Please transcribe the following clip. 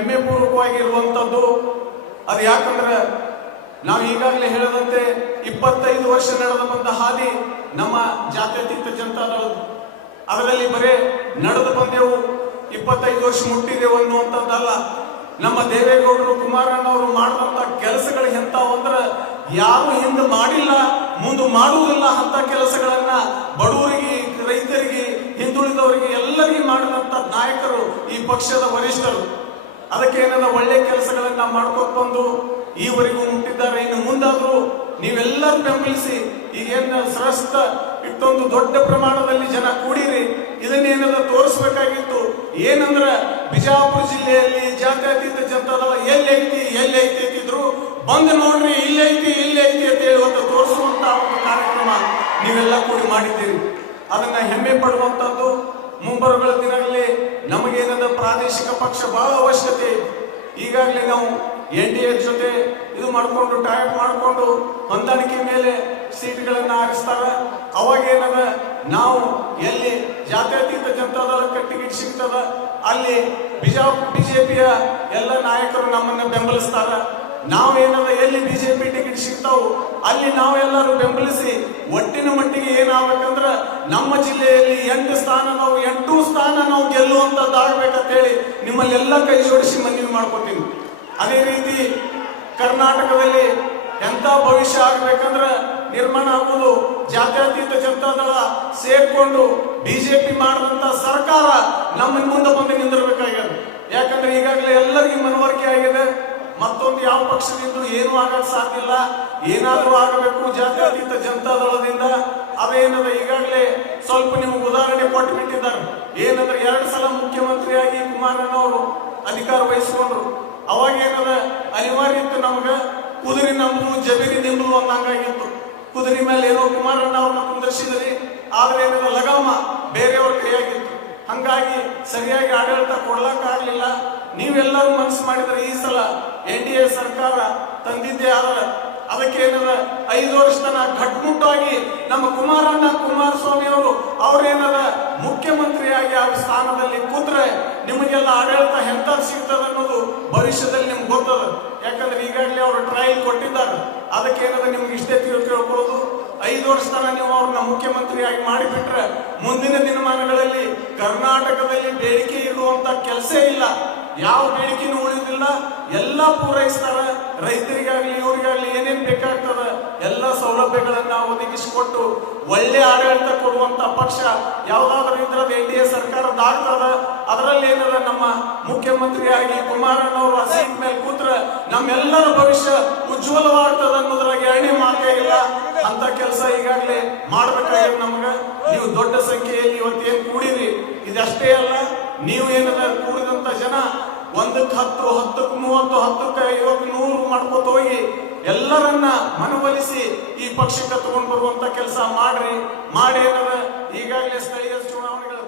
ಹೆಮ್ಮೆ ಪೂರ್ವಕವಾಗಿರುವಂಥದ್ದು. ಅದು ಯಾಕಂದ್ರೆ ನಾವು ಈಗಾಗಲೇ ಹೇಳದಂತೆ 25 ವರ್ಷ ನಡೆದ ಬಂದ ಹಾದಿ ನಮ್ಮ ಜಾತ್ಯತೀತ ಜನತಾದಳ. ಅದರಲ್ಲಿ ಬರೇ ನಡೆದು ಬಂದೆವು, 25 ವರ್ಷ ಮುಟ್ಟಿದೆವು ಅನ್ನುವಂಥದ್ದಲ್ಲ. ನಮ್ಮ ದೇವೇಗೌಡರು, ಕುಮಾರಣ್ಣವರು ಮಾಡಿದಂತ ಕೆಲಸಗಳು ಎಂತಾವು ಅಂದ್ರೆ ಯಾರು ಹಿಂದೆ ಮಾಡಿಲ್ಲ, ಮುಂದೆ ಮಾಡುವುದಿಲ್ಲ ಅಂತ ಕೆಲಸಗಳನ್ನ ಬಡವರಿಗೆ, ರೈತರಿಗೆ, ಹಿಂದುಳಿದವರಿಗೆ ಎಲ್ಲರಿಗೆ ಮಾಡಿದಂತ ನಾಯಕರು ಈ ಪಕ್ಷದ ವರಿಷ್ಠರು. ಅದಕ್ಕೆ ಏನನ್ನ ಒಳ್ಳೆ ಕೆಲಸಗಳನ್ನ ಮಾಡ್ಕೊಂಡು ಬಂದು ಈವರೆಗೂ ಮುಟ್ಟಿದ್ದಾರೆ. ಇನ್ನು ಮುಂದಾದ್ರೂ ನೀವೆಲ್ಲರೂ ಬೆಂಬಲಿಸಿ ಈಗೇನ ಸರಸ್ತ ಇಟ್ಟೊಂದು ದೊಡ್ಡ ಪ್ರಮಾಣದಲ್ಲಿ ಜನ ಕೂಡಿರಿ. ಇದನ್ನೇನದ ತೋರಿಸ್ಬೇಕಾಗಿತ್ತು. ಏನಂದ್ರ ಬಿಜಾಪುರ ಜಿಲ್ಲೆಯಲ್ಲಿ ಜಾತ್ಯತೀತ ಜನತಾದಳ ಎಲ್ಲೈತಿ ಅಂತಿದ್ರು, ಬಂದು ನೋಡ್ರಿ ಇಲ್ಲೈತಿ ಅಂತ ಹೇಳುವಂತ ತೋರಿಸುವಂತ ಒಂದು ಕಾರ್ಯಕ್ರಮ ನೀವೆಲ್ಲ ಕೂಡಿ ಮಾಡಿದ್ದೀರಿ. ಅದನ್ನ ಹೆಮ್ಮೆ ಪಡುವಂತದ್ದು. ಮುಂಬರುವ ದಿನಗಳಲ್ಲಿ ನಮಗೇನದ ಪ್ರಾದೇಶಿಕ ಪಕ್ಷ ಬಹಳ ಅವಶ್ಯಕತೆ. ಈಗಾಗಲೇ ನಾವು NDA ಜೊತೆ ಇದು ಮಾಡಿಕೊಂಡು ಟೈಪ್ ಮಾಡಿಕೊಂಡು ಹೊಂದಾಣಿಕೆ ಮೇಲೆ ಸೀಟ್ಗಳನ್ನ ಆರಿಸ್ತಾರ. ಅವಾಗ ಏನದ ನಾವು ಎಲ್ಲಿ ಜಾತ್ಯತೀತ ಜನತಾದಳಕ್ಕೆ ಟಿಕೆಟ್ ಸಿಗ್ತದ ಅಲ್ಲಿ ಬಿಜೆಪಿಯ ಎಲ್ಲ ನಾಯಕರು ನಮ್ಮನ್ನ ಬೆಂಬಲಿಸ್ತಾರ. ನಾವೇನದ ಎಲ್ಲಿ ಬಿಜೆಪಿ ಟಿಕೆಟ್ ಸಿಗ್ತಾವು ಅಲ್ಲಿ ನಾವೆಲ್ಲರೂ ಬೆಂಬಲಿಸಿ ಒಟ್ಟಿನ ಮಟ್ಟಿಗೆ ಏನಾಗಬೇಕಂದ್ರ ನಮ್ಮ ಜಿಲ್ಲೆಯಲ್ಲಿ 8 ಸ್ಥಾನ ನಾವು ಗೆಲ್ಲುವಂತದ್ದಾಗಬೇಕಂತ ಹೇಳಿ ನಿಮ್ಮಲ್ಲೆಲ್ಲ ಕೈ ಜೋಡಿಸಿ ಮನವಿ ಮಾಡ್ಕೊತೀನಿ. ಅದೇ ರೀತಿ ಕರ್ನಾಟಕದಲ್ಲಿ ಎಂತ ಭವಿಷ್ಯ ಆಗ್ಬೇಕಂದ್ರ ನಿರ್ಮಾಣ ಆಗುವುದು ಜಾತ್ಯತೀತ ಜನತಾದಳ ಸೇರ್ಕೊಂಡು ಬಿಜೆಪಿ ಮಾಡಿದಂತ ಸರ್ಕಾರ ನಮ್ಮ ಮುಂದೆ ಬಂದು ನಿಂದಿರಬೇಕಾಗ್ಯದ. ಯಾಕಂದ್ರೆ ಈಗಾಗಲೇ ಎಲ್ಲರಿಗೂ ಮನವರಿಕೆ ಆಗಿದೆ. ಮತ್ತೊಂದು ಯಾವ ಪಕ್ಷದಿಂದ ಏನು ಆಗಕ್ ಸಾಧ್ಯ ಇಲ್ಲ. ಏನಾದ್ರೂ ಆಗಬೇಕು ಜಾತ್ಯತೀತ ಜನತಾದಳದಿಂದ. ಅದೇನದ ಈಗಾಗಲೇ ಸ್ವಲ್ಪ ನಿಮ್ಗೆ ಉದಾಹರಣೆ ಕೊಟ್ಟು ಬಿಟ್ಟಿದ್ದಾರೆ. ಏನಂದ್ರೆ 2 ಸಲ ಮುಖ್ಯಮಂತ್ರಿಯಾಗಿ ಕುಮಾರಣ್ಣವರು ಅಧಿಕಾರ ವಹಿಸಿಕೊಂಡ್ರು. ಅವಾಗ ಏನದ ಅನಿವಾರ್ಯ ಇತ್ತು ನಮ್ಗ ಕುದುರೆ ನಂಬು ಜಬೀರಿ ನಿಂಬು ಅನ್ನಂಗಾಗಿತ್ತು. ಕುದುರೆ ಮೇಲೆ ಏನೋ ಕುಮಾರಣ್ಣ ಅವ್ರನ್ನ ಕುಂದರ್ಸಿದ್ರಿ, ಆದ್ರೆ ಏನದ ಲಗಾಮ ಬೇರೆಯವ್ರ ಕೈಯಾಗಿತ್ತು. ಹಂಗಾಗಿ ಸರಿಯಾಗಿ ಆಡಳಿತ ಕೊಡ್ಲಕ್ಕಾಗ್ಲಿಲ್ಲ. ನೀವೆಲ್ಲರೂ ಮನಸ್ಸು ಮಾಡಿದ್ರೆ ಈ ಸಲ NDA ಸರ್ಕಾರ ತಂದಿದ್ದೇ ಆದ್ರೆ ಅದಕ್ಕೆ ಏನದ 5 ವರ್ಷ ತನ ಘಟ್ಮುಟ್ಟಾಗಿ ನಮ್ಮ ಕುಮಾರಸ್ವಾಮಿ ಅವರು ಅವ್ರೇನದ ಮುಖ್ಯಮಂತ್ರಿಯಾಗಿ ಆ ಸ್ಥಾನದಲ್ಲಿ ಕೂತ್ರೆ ನಿಮಗೆಲ್ಲ ಆಡಳಿತ ಎಂತ ಸಿಗ್ತದ ಅನ್ನೋದು ಭವಿಷ್ಯದಲ್ಲಿ ನಿಮ್ಗೆ ಗೊತ್ತದ. ಯಾಕಂದ್ರೆ ಈಗಾಗಲೇ ಅವರು ಟ್ರಯಲ್ ಕೊಟ್ಟಿದ್ದಾರೆ. ಅದಕ್ಕೆ ಏನದ ನಿಮ್ಗೆ ಇಷ್ಟೇ ತಿಳ್ಕೊಳ್ಳೋದು, 5 ವರ್ಷ ತನ ನೀವು ಅವ್ರನ್ನ ಮುಖ್ಯಮಂತ್ರಿಯಾಗಿ ಮಾಡಿಬಿಟ್ರೆ ಮುಂದಿನ ದಿನಮಾನಗಳಲ್ಲಿ ಕರ್ನಾಟಕದಲ್ಲಿ ಬೇಡಿಕೆ ಇಡುವಂತ ಕೆಲಸ ಇಲ್ಲ. ಯಾವ ಬೇಡಿಕೆನೂ ಉಳಿಯುವುದಿಲ್ಲ, ಎಲ್ಲ ಪೂರೈಸ್ತಾರ. ರೈತರಿಗಾಗ್ಲಿ ಇವ್ರಿಗಾಗ್ಲಿ ಏನೇನ್ ಬೇಕಾಗ್ತದ ಎಲ್ಲ ಸೌಲಭ್ಯಗಳನ್ನ ಒದಗಿಸಿಕೊಟ್ಟು ಒಳ್ಳೆ ಆಡಳಿತ ಕೊಡುವಂತ ಪಕ್ಷ ಯಾವ್ದಾದ್ರೂ ಇದ್ರದ NDA ಸರ್ಕಾರದಾಗ್ತದ. ಅದರಲ್ಲಿ ಏನದ ನಮ್ಮ ಮುಖ್ಯಮಂತ್ರಿಯಾಗಿ ಕುಮಾರಣ್ಣವರು ಸೀಟ್ ಮೇಲೆ ಕೂತ್ರೆ ನಮ್ಮೆಲ್ಲರ ಭವಿಷ್ಯ ಉಜ್ವಲವಾಗ್ತದ ಅನ್ನೋದ್ರಾಗ ಎರಡನೇ ಮಾತೇ ಇಲ್ಲ. ಅಂತ ಕೆಲಸ ಈಗಾಗಲೇ ಮಾಡ್ಬೇಕಾಗಿದೆ ನಮ್ಗ. ನೀವು ದೊಡ್ಡ ಸಂಖ್ಯೆಯಲ್ಲಿ ಇವತ್ತೇನ್ ಕೂಡಿರಿ, ಇದಷ್ಟೇ ಅಲ್ಲ, ನೀವು ಏನದ ಕೂಡಿದಂತ ಜನ 1ಕ್ಕೆ 10, 10ಕ್ಕೆ 30, 10ಕ್ಕೆ 50, 100 ಮಾಡ್ಕೋತ ಹೋಗಿ ಎಲ್ಲರನ್ನ ಮನವೊಲಿಸಿ ಈ ಪಕ್ಷಕ್ಕೆ ತಗೊಂಡು ಬರುವಂತ ಕೆಲಸ ಮಾಡ್ರಿ. ಮಾಡಿ ಏನದ ಈಗಾಗಲೇ ಸ್ಥಳೀಯ ಚುನಾವಣೆಗಳು